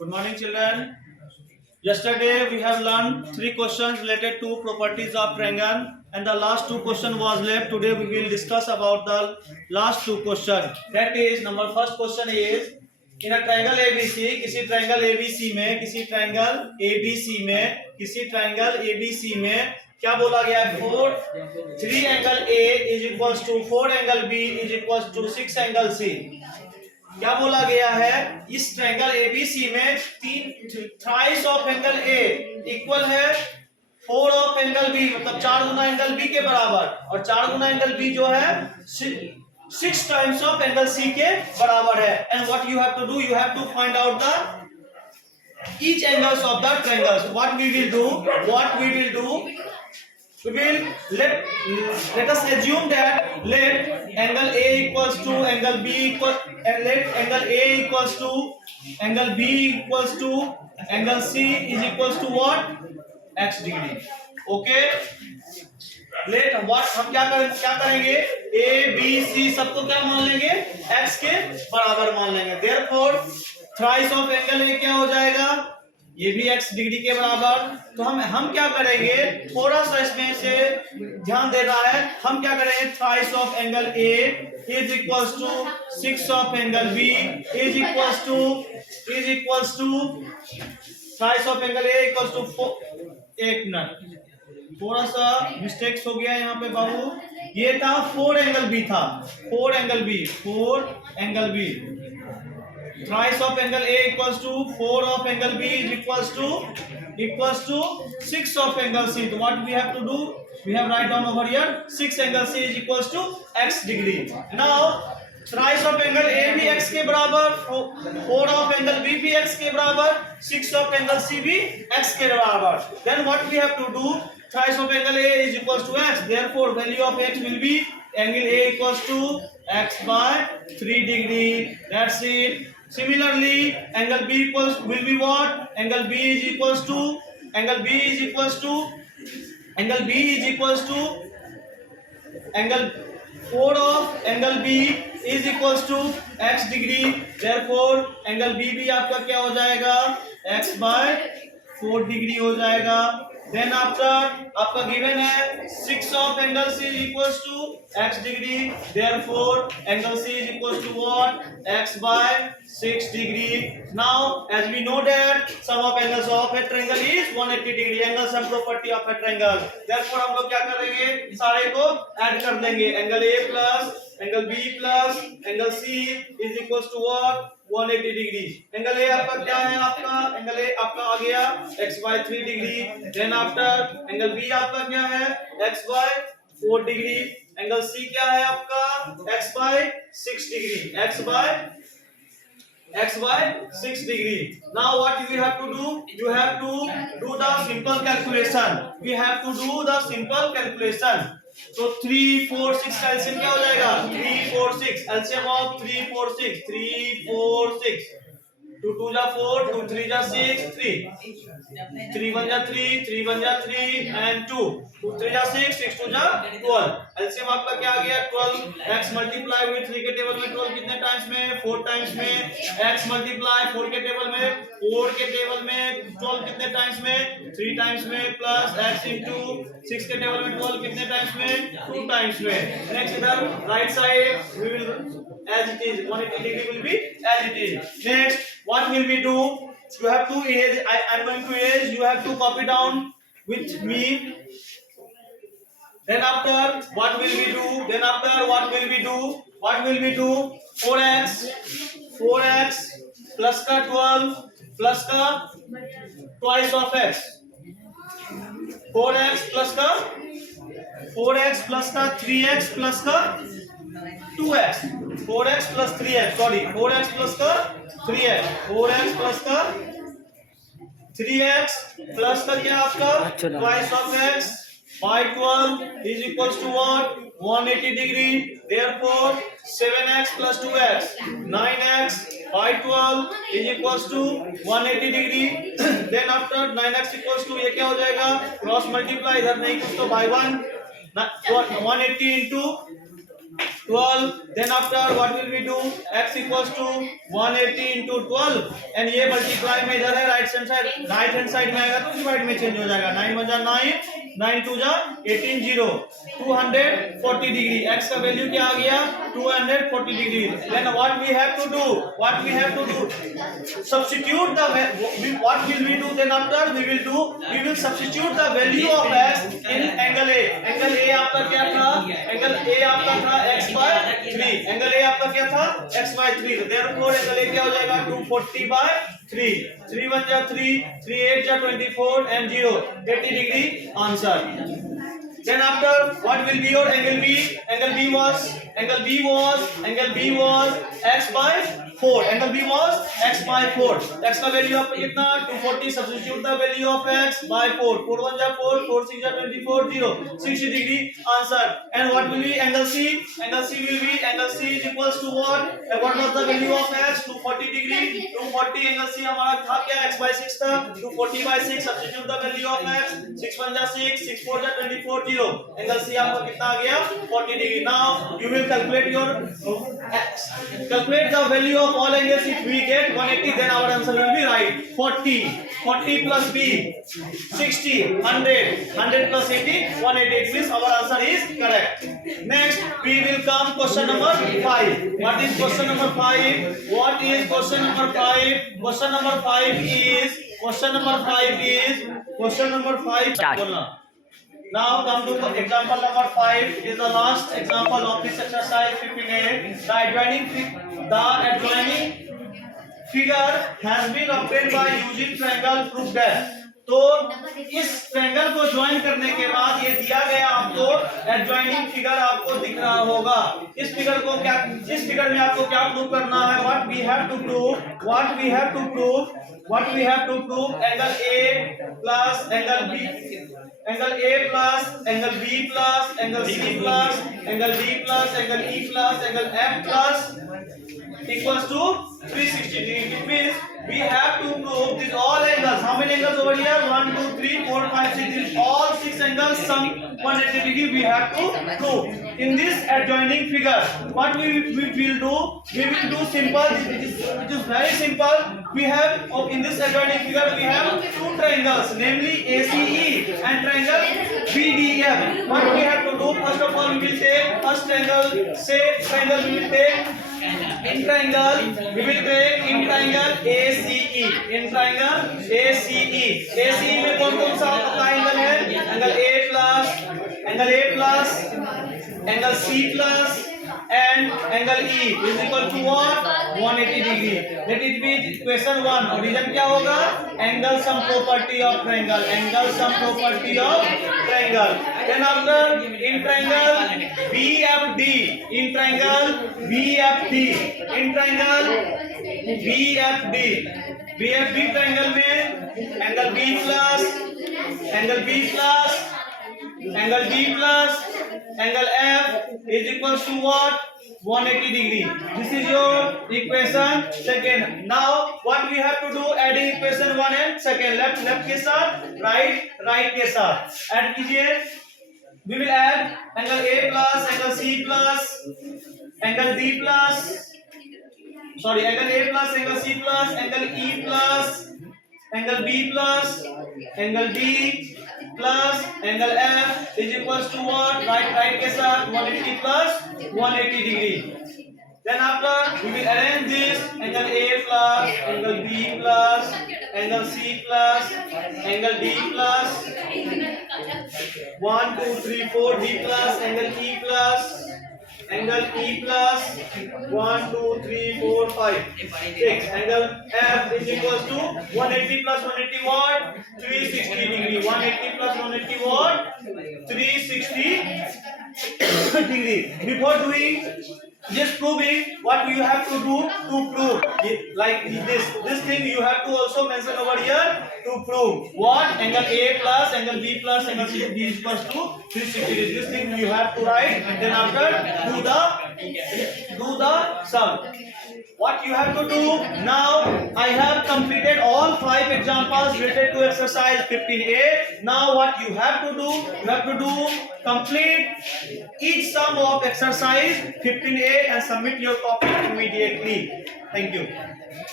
Good morning, children. Yesterday we have learned three questions related to properties of triangle, and the last two question was left. Today we will discuss about the last two question. That is, number first question is, in a triangle ABC, किसी triangle ABC में, किसी triangle ABC में, किसी triangle ABC में क्या बोला गया है? 3 angle A is equals to 4 angle B is equals to 6 angle C. क्या बोला गया है? इस ट्रायंगल एबीसी में thrice of angle A equal है 4 ऑफ एंगल बी, मतलब 4 गुना एंगल बी के बराबर, और 4 गुना एंगल बी जो है 6 टाइम्स ऑफ एंगल सी के बराबर है. And what you have to do, you have to find out the each angles of the triangles. What we will do, we will let us assume that let angle A equals to angle B equal, and let angle A equals to angle B equals to angle C is equals to what? X degree. Okay, let what हम क्या करेंगे? A B C सबको क्या मान लेंगे? X के बराबर मान लेंगे. Therefore thrice of angle A क्या हो जाएगा? ये भी x डिग्री के बराबर. तो हम क्या करेंगे, थोड़ा सा इसमें से ध्यान दे रहा है. हम क्या करेंगे, thrice of angle A is equals to 6 of angle B is equals to thrice of angle A equals to 4. एक मिनट, थोड़ा सा मिस्टेक्स हो गया यहाँ पे बाबू. ये था 4 एंगल B था, 4 angle B. Thrice of angle A equals to 4 of angle B is equals to 6 of angle C. So what we have to do? We have write down over here 6 angle C is equals to x degree. Now thrice of angle A भी x के बराबर, 4 of angle B भी x के बराबर, 6 of angle C भी x के बराबर. Then what we have to do? Thrice of angle A is equals to x. Therefore value of x will be angle A equals to x by 3 degree. That's it. Similarly, angle B will be what? Angle B is equals to angle 4 of angle B is equals to x degree. Therefore angle B भी आपका क्या हो जाएगा? x by 4 degree हो जाएगा. Then after आपका given है 6 of angle C is equals to x degree. Therefore angle C is equals to what? X by 6 degree. Now as we know that sum of angles of a triangle is 180 degree. Angle sum property of a triangle. Therefore हम लोग क्या करेंगे, सारे को add कर देंगे. Angle A plus angle B plus angle C is equals to what? 180 degree. Angle A आपका क्या है? एंगल ए आपका आ गया x by 3 degree. Then after angle B आपका क्या है? x by 4 degree. Angle C क्या है आपका? x by 6 degree. x by 6 degree. Now what you have to do? You have to do the simple calculation. तो 3 4 6 का LCM क्या हो जाएगा? 3 4 6. LCM of 3 4 6, 3 4 6. 2 2 जा 4, 2 3 जा 6, 3 1 जा 3, 3 1 जा 3 and 2 3 जा 6, 6 2 जा 12. एलसीएम आपका क्या आ गया? 12. x मल्टीप्लाई विद 3 के टेबल में 12 कितने टाइम्स में? 4 टाइम्स में. x मल्टीप्लाई 4 के टेबल में 12 कितने टाइम्स में? 3 टाइम्स में. प्लस x इंटू 6 के टेबल में 12 कितने टाइम्स में? 2 टाइम्स में. नेक्स्ट इधर right side we will as it is, 180 degree will be as it is. Next what will we do? You have to erase. I am going to erase. You have to copy down with me. Then after what will we do? What will we do? 4x plus का 12 plus का twice of x. 4x plus का 3x plus का 2x. 4x plus 3x. Sorry, 4x plus का 3x. 4x plus का 3x plus का क्या आपका? twice of x by 12 is equals to what? 180 degree. Therefore 7x plus 2x, 9x by 12 is equals to 180 degree. Then after 9x equals to ये क्या हो जाएगा? Cross multiply, इधर नहीं कुछ तो by 1, 180 into 12. Then after what will we do? X equals to 180 into 12 and ये multiply में इधर है right hand side में आएगा तो divide में change हो जाएगा. 9 1 जा 9, 9 2 जा 18 0. 240 degree. X का value क्या आ गया? 240 degree. Then what we have to do? What we have to do? Substitute the what will we do then after? We will substitute the value of x in angle A. Angle A आपका क्या था? Angle A आपका था x by 3. Angle A आपका क्या था? x by 3. Therefore angle A क्या हो जाएगा? 240 by 3. 3 1 जा 3, 3 8 जा 24 and 0. 80 degree answer. Then after what will be your angle B? Angle B was x by 4. Angle B was x by 4. X का value आपका कितना? 240. Substitute the value of x by 4. 4 1 जा 4, 4 6 जा 24, 0. 60 degree answer. And what will be angle C? Angle C will be is equals to what? What was the value of x? 240 degree. 240 angle C हमारा था क्या? X by 6 था. 240 by 6. Substitute the value of x. 6 1 जा 6, 6 4 जा 24, 0. Angle C आपका कितना आ गया? 40 degree. Now you will calculate your x. Calculate the value of all angles. If we get 180, then our answer will be right. 40 plus b 60, 100 plus 80, 180. It means our answer is correct. Next we will come question number 5. What is question number 5? What is question number 5? Question number 5 is Now come to example number 5. It is the last example of this exercise 58. The adjoining figure has been obtained by using triangle. Proof that. तो इस triangle को join करने के बाद ये दिया गया आपको एडजॉइनिंग फिगर आपको दिख रहा होगा. इस फिगर में आपको क्या प्रूव करना है? What we have to prove angle A plus angle B, angle A plus angle B plus angle C plus angle D plus angle E plus angle F plus equals to 360 degree. It means we have to prove these all angles. How many angles over here? 1 2 3 4 5 6. These all 6 angles sum 180 degree we have to prove. In this adjoining figure, what we will do? We will do simple. It is very simple. We have in this adjoining figure we have two triangles, namely ACE and triangle BDF. What we have to do? First of all, we will take first triangle. Say triangle we will take. In triangle we will take in triangle ACE. In triangle ACE. ACE में कौन सा angle है? Angle A plus angle C plus and angle E is equal to what? 180 degree. Let it be question 1. Origin क्या होगा? Angle sum property of triangle. Angle sum property of triangle. Then after in triangle BFD. In triangle BFD. In triangle BFD. BFD triangle में angle B plus angle B plus angle B plus angle F is equals to what? 180 degree. This is your equation second. Now what we have to do? Adding equation 1 and second. Left के साथ right के साथ add कीजिए. We will add angle A plus angle C plus angle D plus angle A plus angle C plus angle E plus angle B plus angle D plus angle F is equals to what? Right के साथ 180 plus 180 degree. Then after we will arrange this angle A plus angle B plus angle C plus angle D plus 1 2 3 4 D plus angle E plus angle E plus 1 2 3 4 5 6. Angle F is equals to 180 plus 180 what? 360 degree. 180 plus 180 what? 360 degree. Before doing just proving, what you have to do to prove like this thing you have to also mention over here to prove what? Angle A plus angle B plus angle C is equals to 360 degree. This thing you have to write, and then after do the sum. What you have to do now? I have completed all 5 examples related to exercise 15A. Now what you have to do, complete each sum of exercise 15A and submit your copy immediately. Thank you.